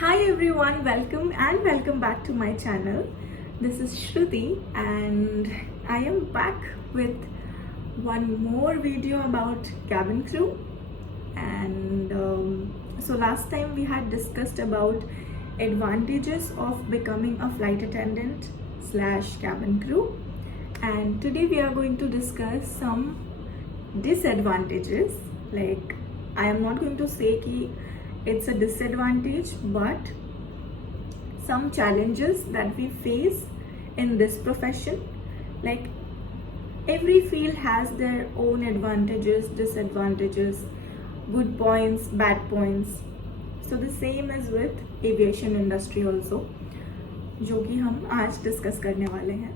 Hi everyone, welcome back to my channel. This is Shruti and I am back with one more video about cabin crew. And so last time we had discussed about advantages of becoming a flight attendant slash cabin crew, and today we are going to discuss some disadvantages. Like, I am not going to say ki it's a disadvantage, but some challenges that we face in this profession. Like, every field has their own advantages, disadvantages, good points, bad points. So the same is with aviation industry also, जो कि हम आज discuss करने वाले हैं.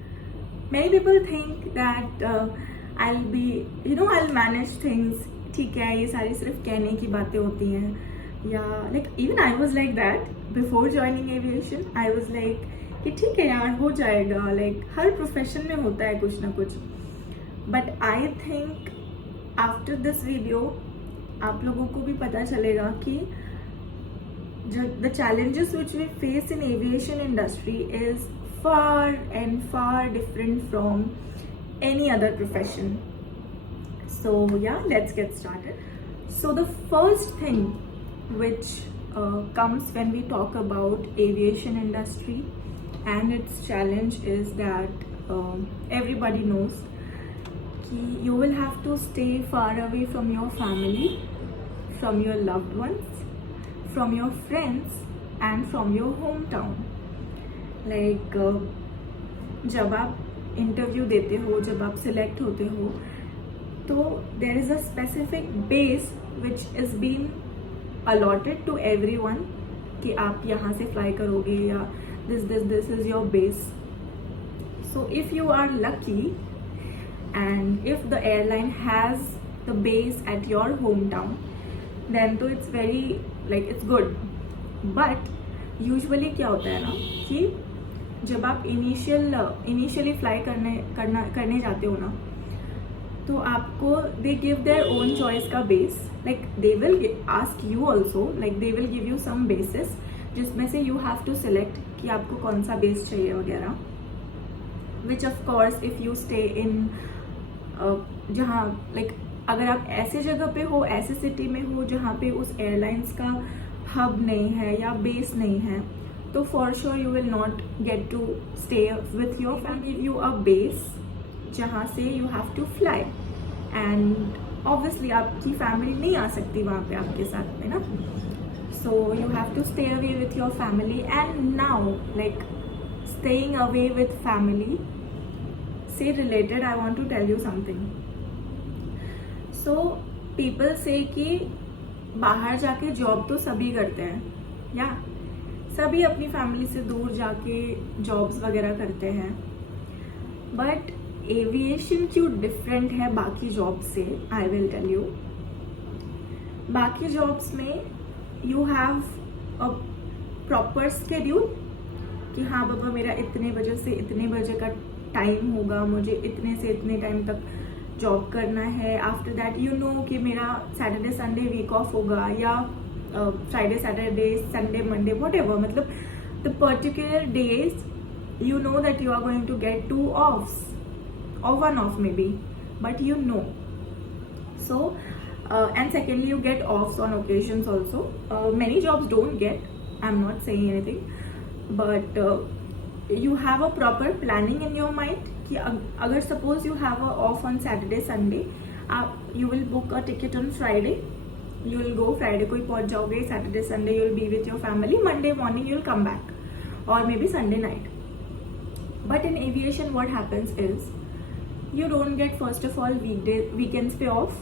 Many people think that I'll manage things. ठीक है, ये सारी सिर्फ कहने की बातें होती हैं. या like even I was like that before joining aviation. I was like कि ठीक है यार, हो जाएगा. लाइक हर प्रोफेशन में होता है कुछ ना कुछ. But I think after this video आप लोगों को भी पता चलेगा कि the challenges which we face in aviation industry is far and far different from any other profession. So yeah, let's get started. So the first thing which comes when we talk about aviation industry and its challenge is that everybody knows कि you will have to stay far away from your family, from your loved ones, from your friends and from your hometown. Like जब आप interview देते हो, जब आप select होते हो, तो there is a specific base which is been allotted to everyone कि आप यहाँ से फ्लाई करोगे या this is your base. So if you are lucky and if the airline has the base at your home town, then तो it's very like it's good. But usually क्या होता है ना कि जब आप इनिशियली फ्लाई करने जाते हो ना, तो आपको they give their own choice का base. Like they will ask you also, like they will give you some basis जिसमें से यू हैव टू सिलेक्ट कि आपको कौन सा बेस चाहिए वगैरह. Which of course if you stay in जहाँ लाइक अगर आप ऐसे जगह पे हो, ऐसे सिटी में हो जहाँ पे उस एयरलाइंस का हब नहीं है या बेस नहीं है, तो for sure you will not get to stay with your family. Give you a base जहाँ से you have to fly, and obviously आपकी फैमिली नहीं आ सकती वहाँ पे आपके साथ में ना. So you have to stay away with your family. And now like staying away with family से related I want to tell you something. So people से कि बाहर जाके जॉब तो सभी करते हैं, या सभी अपनी फैमिली से दूर जाके जॉब्स वगैरह करते हैं. बट एविएशन क्यों डिफरेंट है बाकी जॉब से, आई विल टेल यू. बाकी जॉब्स में you have a proper schedule कि हाँ बाबा, मेरा इतने बजे से इतने बजे का टाइम होगा, मुझे इतने से इतने टाइम तक जॉब करना है. आफ्टर दैट यू नो कि मेरा सैटरडे संडे वीक ऑफ होगा, या Friday Saturday Sunday Monday whatever. मतलब the particular days you know that you are going to get 2 offs or 1 off maybe, but you know. So and secondly, you get offs on occasions also. Many jobs don't get, I'm not saying anything, but you have a proper planning in your mind कि अगर suppose you have a off on Saturday Sunday, you will book a ticket on Friday, you will go Friday को पहुंच जाओगे, Saturday Sunday you will be with your family, Monday morning you will come back, or maybe Sunday night. But in aviation what happens is you don't get, first of all, weekends pay off.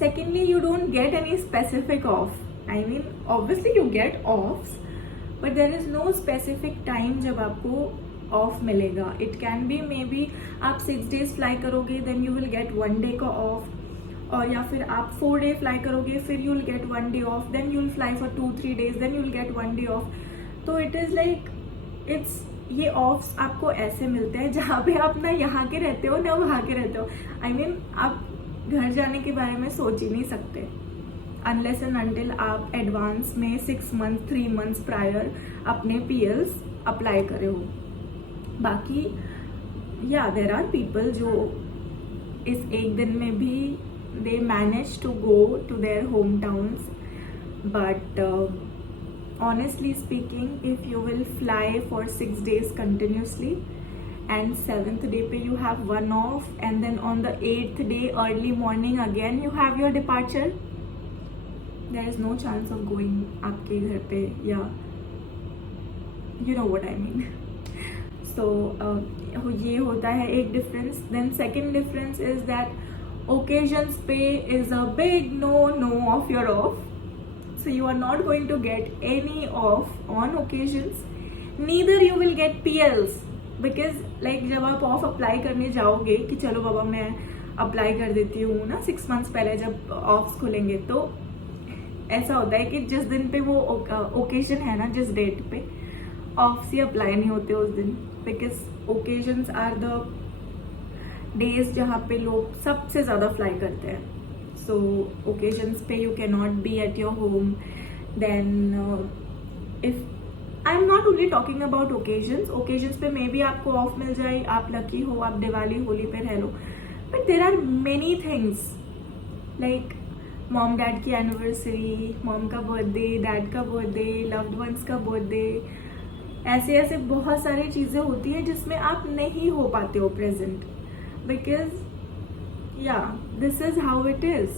Secondly, you don't get any specific off. I mean, obviously you get offs, but there is no specific time जब आपको off मिलेगा. It can be maybe आप 6 days fly करोगे, then you will get 1 day का off, और या फिर आप 4 day फ्लाई करोगे, फिर you will get 1 day off, then you will fly for 2-3 days, then you will get 1 day off. तो इट इज़ लाइक इट्स ये ऑफ्स आपको ऐसे मिलते हैं जहाँ पे आप ना यहाँ के रहते हो ना वहाँ के रहते हो. आई मीन आप घर जाने के बारे में सोच ही नहीं सकते. अनलेस एंड अनटिल आप एडवांस में 6 मंथ 3 मंथ्स प्रायर अपने PLs अप्लाई करे हो। बाकी या देर आर पीपल जो इस एक दिन में भी they manage to go to their home towns, but honestly speaking, if you will fly for 6 days continuously and 7th day पे you have one off and then on the 8th day early morning again you have your departure, there is no chance of going आपके घर पे, या you know what I mean. So ये होता है एक difference. Then second difference is that occasions पे is a big no of your off. So you are not going to get any off on occasions. Neither you will get PLs, because like जब आप of apply करने जाओगे कि चलो बाबा मैं apply कर देती हूँ ना 6 मंथ्स पहले जब ऑफ्स खुलेंगे, तो ऐसा होता है कि जिस दिन पे वो ओकेजन है ना, जिस डेट पे ऑफ्स ही अप्लाई नहीं होते उस दिन, because occasions are the days जहाँ पे लोग सबसे ज़्यादा फ्लाई करते हैं. So occasions पे you cannot be at your home. Then if I'm not only talking about occasions पे मे बी आपको ऑफ मिल जाए, आप लकी हो, आप दिवाली होली पे रह लो, but there are many things like mom dad की एनिवर्सरी, मॉम का बर्थडे, डैड का बर्थडे, लव्ड वंस का बर्थडे, ऐसे ऐसे बहुत सारी चीज़ें होती हैं जिसमें आप नहीं हो पाते हो present, because yeah, this is how it is.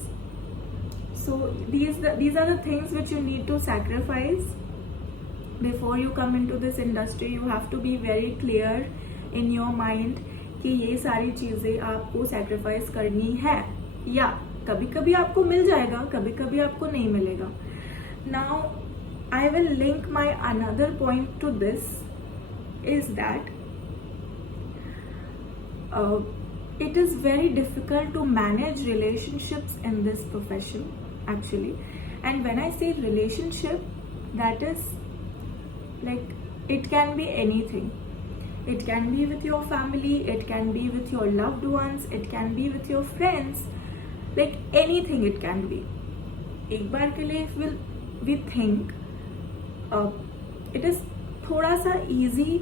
So these are the things which you need to sacrifice before you come into this industry. You have to be very clear in your mind कि ये सारी चीज़ें आपको sacrifice करनी है, या कभी कभी आपको मिल जाएगा, कभी कभी आपको नहीं मिलेगा. Now I will link my another point to this is that it is very difficult to manage relationships in this profession actually. And when I say relationship, that is like it can be anything. It can be with your family, it can be with your loved ones, it can be with your friends, like anything it can be. एक बार के लिए if we think it is थोड़ा सा easy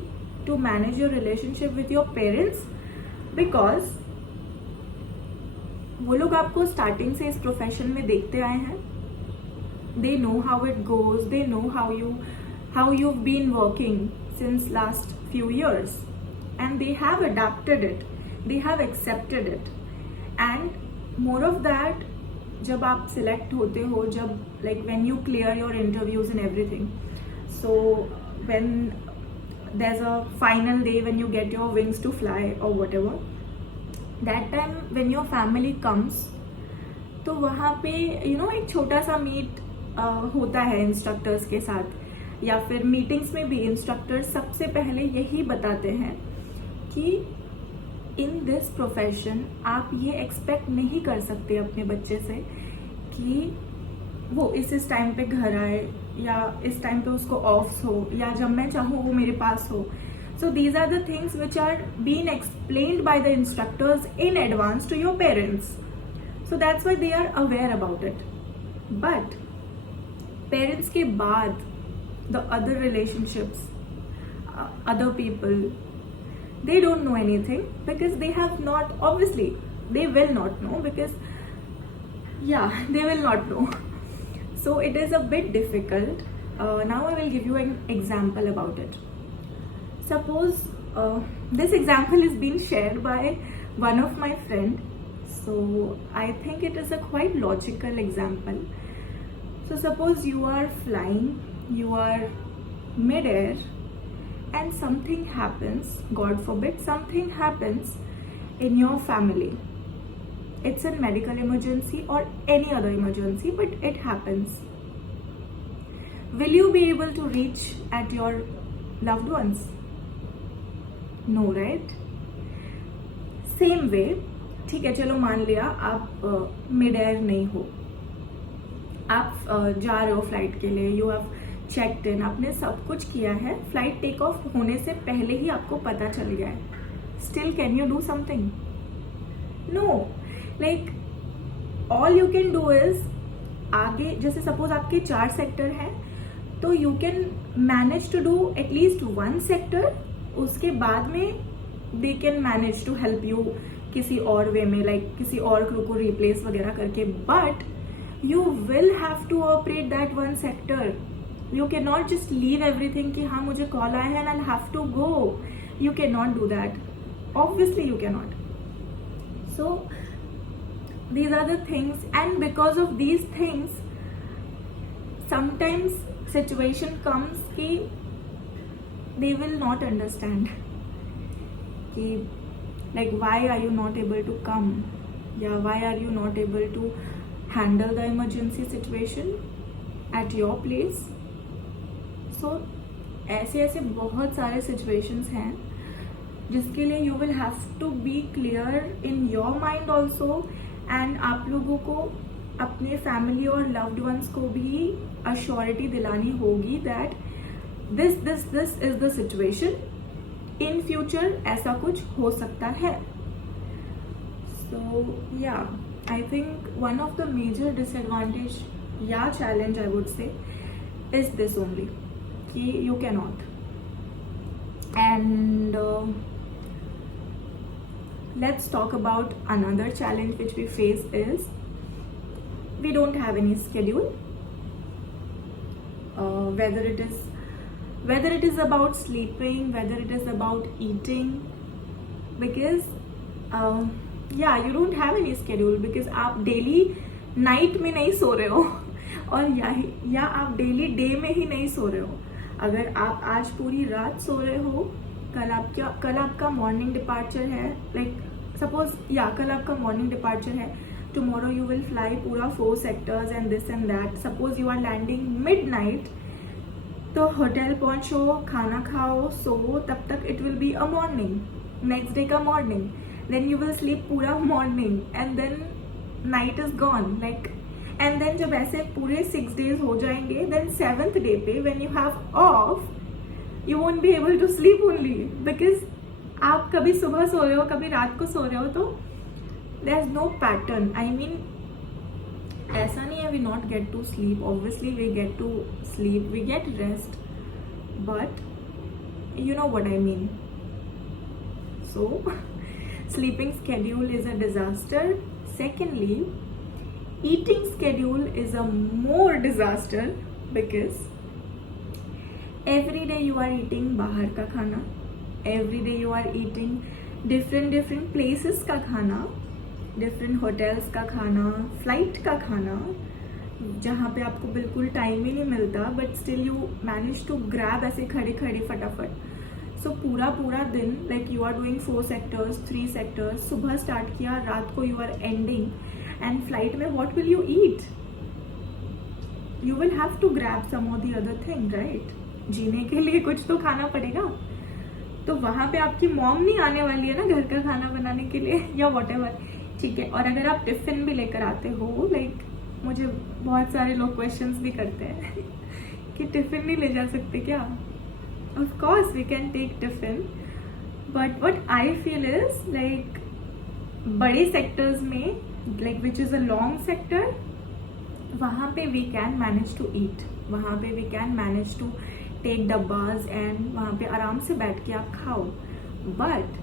to manage your relationship with your parents, because वो लोग आपको starting से इस प्रोफेशन में देखते आए हैं. They know how it goes, they know how you been working since last few years, and they have adapted it, they have accepted it. And more of that, जब आप सिलेक्ट होते हो, जब like when you clear your interviews and everything, so when there is a final day when you get your wings to fly और whatever, that time when your family comes, तो वहाँ पे एक छोटा सा मीट होता है इंस्ट्रक्टर्स के साथ, या फिर मीटिंग्स में भी इंस्ट्रक्टर्स सबसे पहले यही बताते हैं कि इन दिस प्रोफेशन आप ये एक्सपेक्ट नहीं कर सकते अपने बच्चे से कि वो इस टाइम पे घर आए, या इस टाइम पे उसको ऑफ्स हो, या जब मैं चाहूँ वो मेरे पास हो. So these are the things which are being explained by the instructors in advance to your parents. So that's why they are aware about it. But parents के बाद the other relationships, other people, they don't know anything, because they have not, obviously they will not know, because yeah, they will not know. So it is a bit difficult. Now I will give you an example about it. Suppose this example is being shared by one of my friend, so I think it is a quite logical example. So suppose you are flying, you are mid-air, and something happens, God forbid, something happens in your family. It's a medical emergency or any other emergency, but it happens. Will you be able to reach at your loved ones? No, right? Same way, ठीक है, चलो मान लिया आप mid air नहीं हो, आप जा रहे हो फ्लाइट के लिए, यू हैव चेक्ड इन, आपने सब कुछ किया है, फ्लाइट टेक ऑफ होने से पहले ही आपको पता चल गया है. Still can you do something? No. Like all you can do is आगे जैसे सपोज आपके 4 सेक्टर हैं, तो you can manage to do at least 1 sector, उसके बाद में they can manage to help you किसी और वे में, लाइक किसी और क्रू को रिप्लेस वगैरह करके, but you will have to operate that 1 sector. You can not just leave everything कि हाँ मुझे कॉल आया है and I have to go. You can not do that, obviously you can not. So these are the things, and because of these things sometimes situation comes ki they will not understand ki like why are you not able to come, yeah, why are you not able to handle the emergency situation at your place. So ऐसे ऐसे बहुत सारे situations हैं जिसके लिए you will have to be clear in your mind also, and आप लोगों को अपने फैमिली और लव्ड वंस को भी अश्योरिटी दिलानी होगी that this this this is the situation, in future ऐसा कुछ हो सकता है. So yeah I think one of the major disadvantage या challenge I would say is this only कि you can not. And let's talk about another challenge which we face is we don't have any schedule, whether it is about sleeping, whether it is about eating, because yeah, you don't have any schedule because आप daily night में नहीं सो रहे हो और या आप daily day में ही नहीं सो रहे हो. अगर आप आज पूरी रात सो रहे हो, कल आपका मॉर्निंग डिपार्चर है, लाइक सपोज या कल आपका मॉर्निंग डिपार्चर है, टुमारो यू विल फ्लाई पूरा 4 sectors and this and that. Suppose you are landing midnight, तो होटल पहुंचो, खाना खाओ, सो तब तक it will be a morning, next day का morning, then you will sleep पूरा morning and then night is gone, like and then जब ऐसे पूरे 6 days हो जाएंगे, देन 7th day पे when you have of you won't be able to sleep only because आप कभी सुबह सो रहे हो, कभी रात को सो रहे हो, तो there's no pattern. I mean, ऐसा नहीं है we not get to sleep. Obviously we get to sleep, we get rest, but you know what I mean. So sleeping schedule is a disaster. Secondly, eating schedule is a more disaster because every day you are eating बाहर का खाना, every day you are eating different places का खाना, different hotels का खाना, flight का खाना, जहाँ पे आपको बिल्कुल टाइम ही नहीं मिलता, but still you manage to grab ऐसे खड़े खड़े फटाफट. So पूरा दिन like you are doing 4 sectors, 3 sectors, सुबह स्टार्ट किया, रात को you are ending, and flight में what will you eat? You will have to grab some or the other thing, right? जीने के लिए कुछ तो खाना पड़ेगा. तो वहां पे आपकी मॉम नहीं आने वाली है ना घर का खाना बनाने के लिए या व्हाटएवर, ठीक है. और अगर आप टिफिन भी लेकर आते हो, लाइक मुझे बहुत सारे लोग क्वेश्चंस भी करते हैं कि टिफिन नहीं ले जा सकते क्या? Of course we can take tiffin, but what I feel is like बड़े सेक्टर्स में, like which is a long sector, वहां पे we can manage to eat, वहां पे we can manage to take डब्बाज एंड वहाँ पे आराम से बैठ के आप खाओ. बट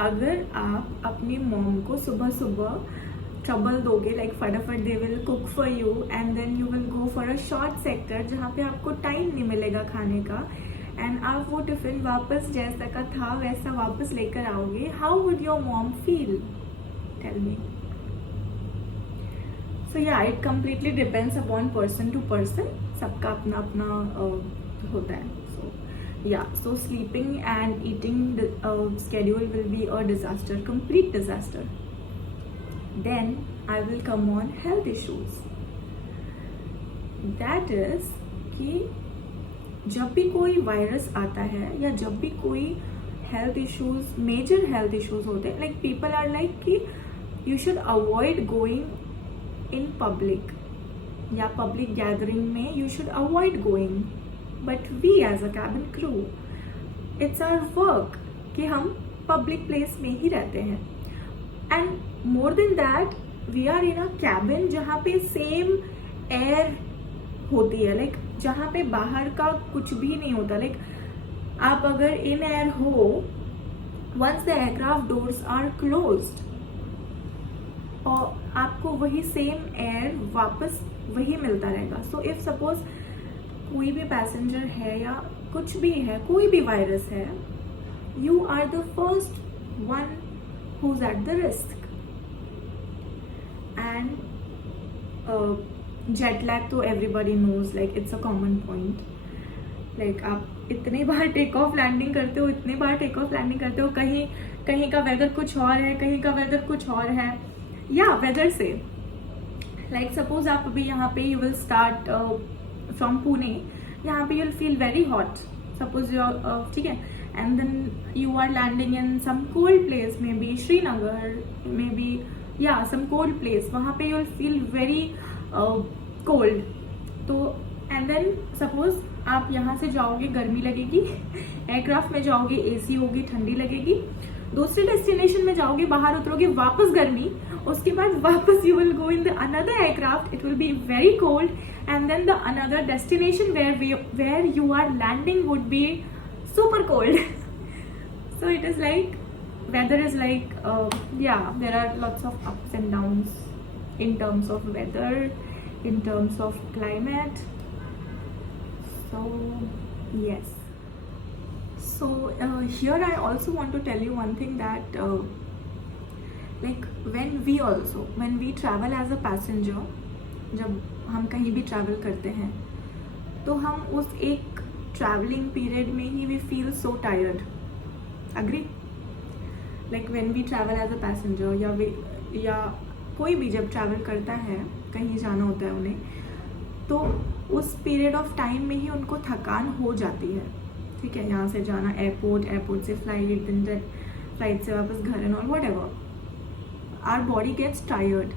अगर आप अपनी मॉम को सुबह ट्रबल दोगे, लाइक फटाफट they will cook for you and then you will go for a short sector जहाँ पे आपको टाइम नहीं मिलेगा खाने का, एंड आप वो टिफिन वापस जैसा का था वैसा वापस लेकर आओगे, how would your mom feel? Tell me. So yeah it completely depends upon person to person, सबका अपना अपना होता है. So sleeping and eating schedule will be a disaster, complete disaster. Then I will come on health issues. That is कि जब भी कोई virus आता है या जब भी कोई health issues, major health issues होते हैं, लाइक पीपल आर लाइक कि you should avoid going in public या पब्लिक गैदरिंग में you should avoid going. But we as a cabin crew, it's our work कि हम पब्लिक प्लेस में ही रहते हैं. And more than that we are in a cabin जहाँ पे सेम एयर होती है, लाइक जहाँ पे बाहर का कुछ भी नहीं होता, लाइक आप अगर इन एयर हो, once the aircraft doors are closed, और आपको वही सेम एयर वापस वही मिलता रहेगा. सो इफ सपोज कोई भी पैसेंजर है या कुछ भी है, कोई भी वायरस है, you are the first one who is at the risk. And jet lag तो everybody knows, like it's a common point. Like आप इतने बार टेक ऑफ लैंडिंग करते हो, इतने बार टेक ऑफ लैंडिंग करते हो, कहीं का वेदर कुछ और है, कहीं का वेदर कुछ और है. या वेदर से, लाइक सपोज आप अभी यहाँ पे you will start from Pune, यहाँ पे you will feel very hot, suppose you ठीक है, and then you are landing in some cold place, maybe Srinagar, maybe या सम कोल्ड प्लेस, वहाँ पे you will feel very cold. तो and then suppose आप यहाँ से जाओगे, गर्मी लगेगी, एयरक्राफ्ट में जाओगे, एसी होगी, ठंडी लगेगी, दूसरे डेस्टिनेशन में जाओगे, बाहर उतरोगे, वापस गर्मी, उसके बाद वापस you will go in the another aircraft, it will be very cold, and then the another destination where you are landing would be super cold. So it is like, weather is like, yeah, there are lots of ups and downs in terms of weather, in terms of climate. So yes. So here I also want to tell you one thing, that like when we travel as a passenger, जब हम कहीं भी travel करते हैं, तो हम उस एक ट्रैवलिंग पीरियड में ही we feel so tired. Agree? Like when we travel as a passenger, या कोई भी जब ट्रैवल करता है, कहीं जाना होता है उन्हें, तो उस पीरियड ऑफ टाइम में ही उनको थकान हो जाती है. ठीक है, यहाँ से जाना एयरपोर्ट से फ्लाइट, देन फ्लाइट से वापस घर and all, whatever, our body gets tired.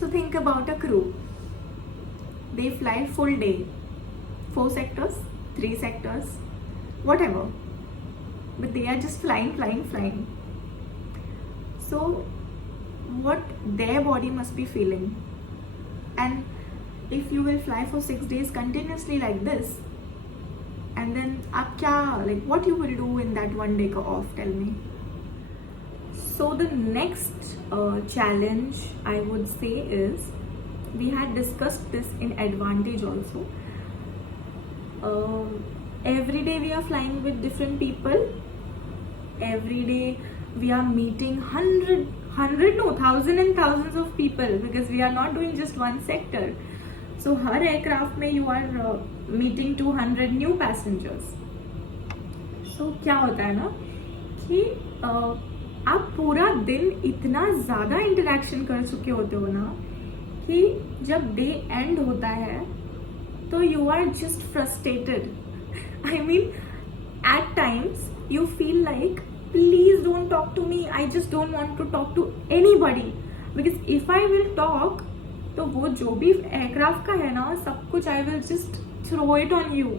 So think about a crew. They fly full day, 4 sectors, 3 sectors, whatever, but they are just flying. So what their body must be feeling. And if you will fly for 6 days continuously like this, and then aap kya, like what you will do in that one day off, tell me. So the next challenge I would say is, we had discussed this in advantage also. Every day we are flying with different people. Every day we are meeting thousands and thousands of people, because we are not doing just one sector. So her aircraft में you are meeting 200 new passengers. So क्या होता है ना कि आप पूरा दिन इतना ज़्यादा इंटरेक्शन कर चुके होते हो ना, कि जब डे एंड होता है तो you are just frustrated. I mean, at times you feel like, please don't talk to me, I just don't want to talk to anybody, because if I will talk, तो वो जो भी aircraft का है ना, सब कुछ I will just throw it on you.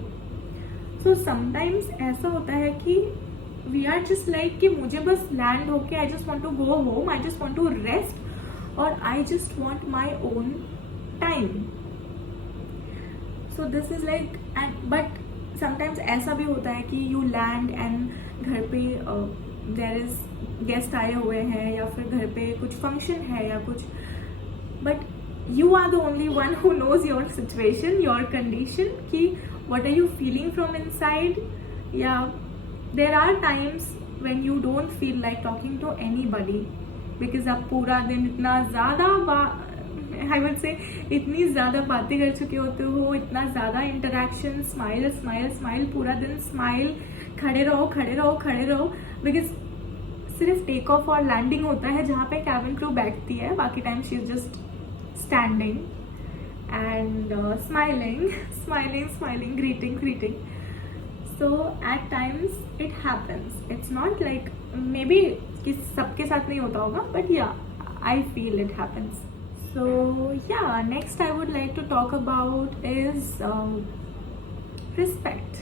So sometimes ऐसा होता है कि we are just like कि मुझे बस लैंड होके I just want to go home, I just want to rest, or I just want my own time. So this is like, but sometimes ऐसा भी होता है कि you land and घर पे there is guest आए हुए हैं, या फिर घर पे कुछ function है या कुछ, but you are the only one who knows your situation, your condition, कि what are you feeling from inside. Yeah, there are times when you don't feel like talking to anybody, because आप पूरा दिन इतना ज़्यादा I would say इतनी ज़्यादा बातें कर चुके होते हो, इतना ज़्यादा इंटरेक्शन, स्माइल, पूरा दिन स्माइल, खड़े रहो, बिकॉज सिर्फ टेक ऑफ और लैंडिंग होता है जहाँ पे कैबिन क्रू बैठती है, बाकी time she is just standing and smiling, greeting. So at times it happens, it's not like, maybe कि सबके साथ नहीं होता होगा, बट या I feel it happens. So yeah, next I would like to talk about is respect.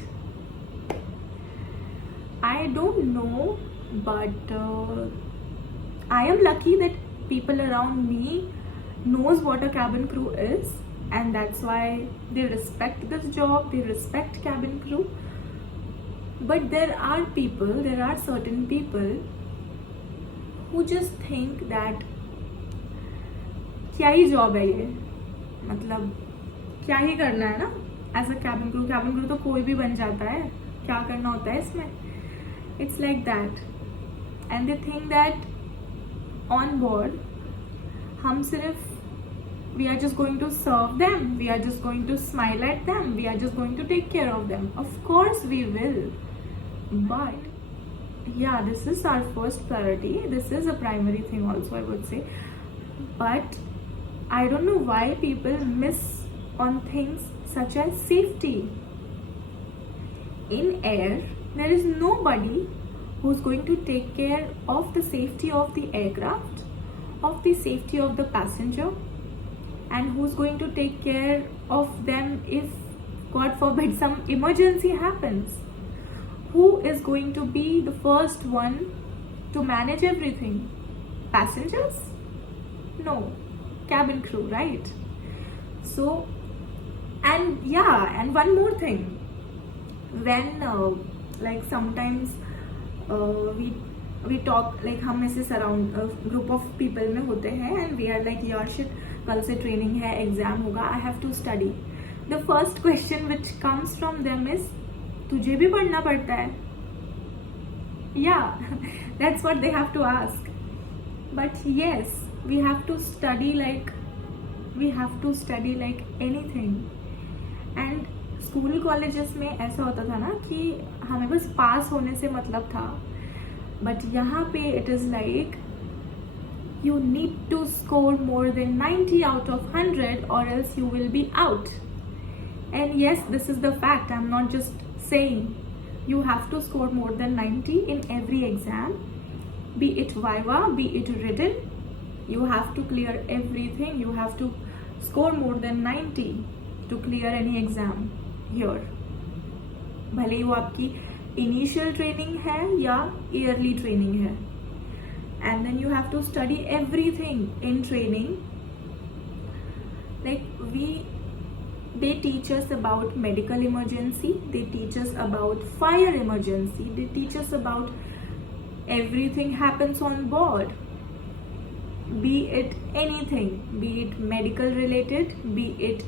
I don't know, but I am lucky that people around me knows what a cabin crew is, and that's why they respect this job, they respect cabin crew. But there are certain people who just think that क्या ही job है ये, मतलब क्या ही करना है ना as a cabin crew तो कोई भी बन जाता है, क्या करना होता है इसमें. It's like that. And they think that on board हम सिर्फ we are just going to serve them, we are just going to smile at them, we are just going to take care of them. Of course we will, but yeah, this is our first priority, this is a primary thing also, I would say. But I don't know why people miss on things such as safety. In air there is nobody who's going to take care of the safety of the aircraft, of the safety of the passenger, and who's going to take care of them if God forbid some emergency happens. Who is going to be the first one to manage everything? Passengers? No, cabin crew, right? So, and yeah, and one more thing, when like sometimes we talk, like हम ऐसे surround group of people में होते हैं and we are like यार shit, कल से training है, exam होगा, I have to study. The first question which comes from them is तुझे भी पढ़ना पड़ता है? या that's what they have to ask. But yes, we have to study like anything. And school colleges में ऐसा होता था ना कि हमें बस पास होने से मतलब था, बट यहाँ पे it is like you need to score more than 90 out of 100 or else you will be out. And yes, this is the fact, I'm not just saying. You have to score more than 90 in every exam, be it viva, be it written. You have to clear everything, you have to score more than 90 to clear any exam here. भले ही वो आपकी initial training है या yearly training है. And then you have to study everything in training. Like they teach us about medical emergency, they teach us about fire emergency, they teach us about everything happens on board, be it anything, be it medical related, be it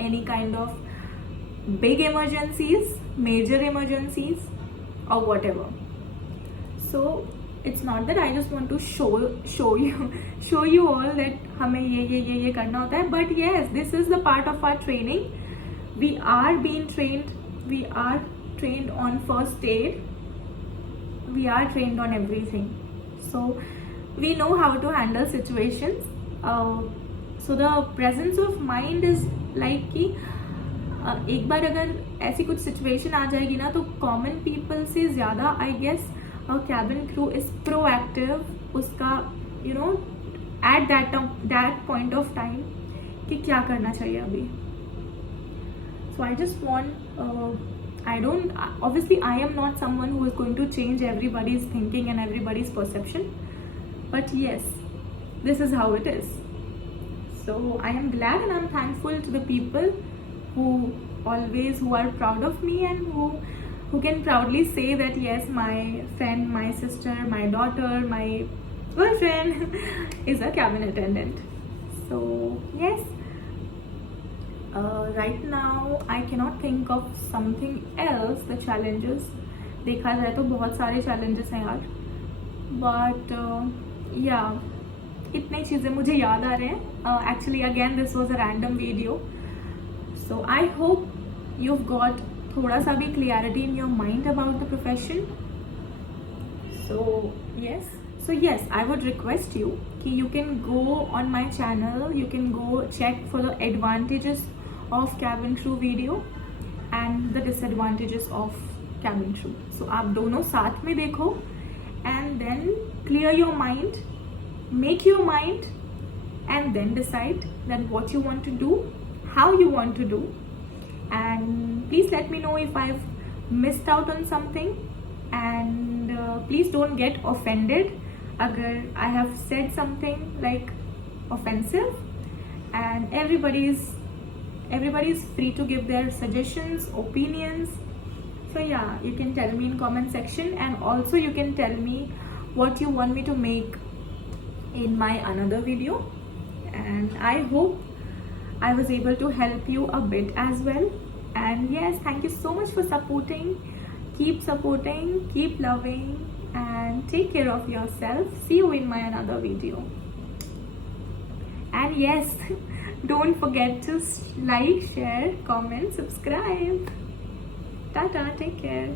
any kind of big emergencies, major emergencies or whatever. So it's not that I just want to show you all that हमें ये करना होता है. But yes, this is the part of our training. We are being trained. We are trained on first aid. We are trained on everything. So we know how to handle situations. So the presence of mind is like कि एक बार अगर ऐसी कुछ situation आ जाएगी ना, तो common people से ज़्यादा I guess a cabin crew is proactive. उसका at that point of time कि क्या करना चाहिए अभी. So I just want obviously I am not someone who is going to change everybody's thinking and everybody's perception, but yes, this is how it is. So I am glad and I'm thankful to the people who are proud of me and who can proudly say that yes, my friend, my sister, my daughter, my girlfriend is a cabin attendant. So yes, right now I cannot think of something else. The challenges, देखा जाए तो बहुत सारे challenges हैं यार, but yeah, इतनी चीज़ें मुझे याद आ रहे हैं. Actually again this was a random video, so I hope you've got थोड़ा सा भी clarity in your mind about the profession. So yes, I would request you कि you can go on my channel, you can go check for the advantages of cabin crew video and the disadvantages of cabin crew. So आप दोनों साथ में देखो and then clear your mind, make your mind, and then decide that what you want to do, how you want to do. And please let me know if I've missed out on something, and please don't get offended अगर I have said something like offensive. and everybody is free to give their suggestions, opinions. So yeah, you can tell me in comment section, and also you can tell me what you want me to make in my another video. And I hope I was able to help you a bit as well. And yes, thank you so much for supporting. Keep supporting, keep loving, and take care of yourself. See you in my another video. And yes, don't forget to like, share, comment, subscribe. Tata, take care.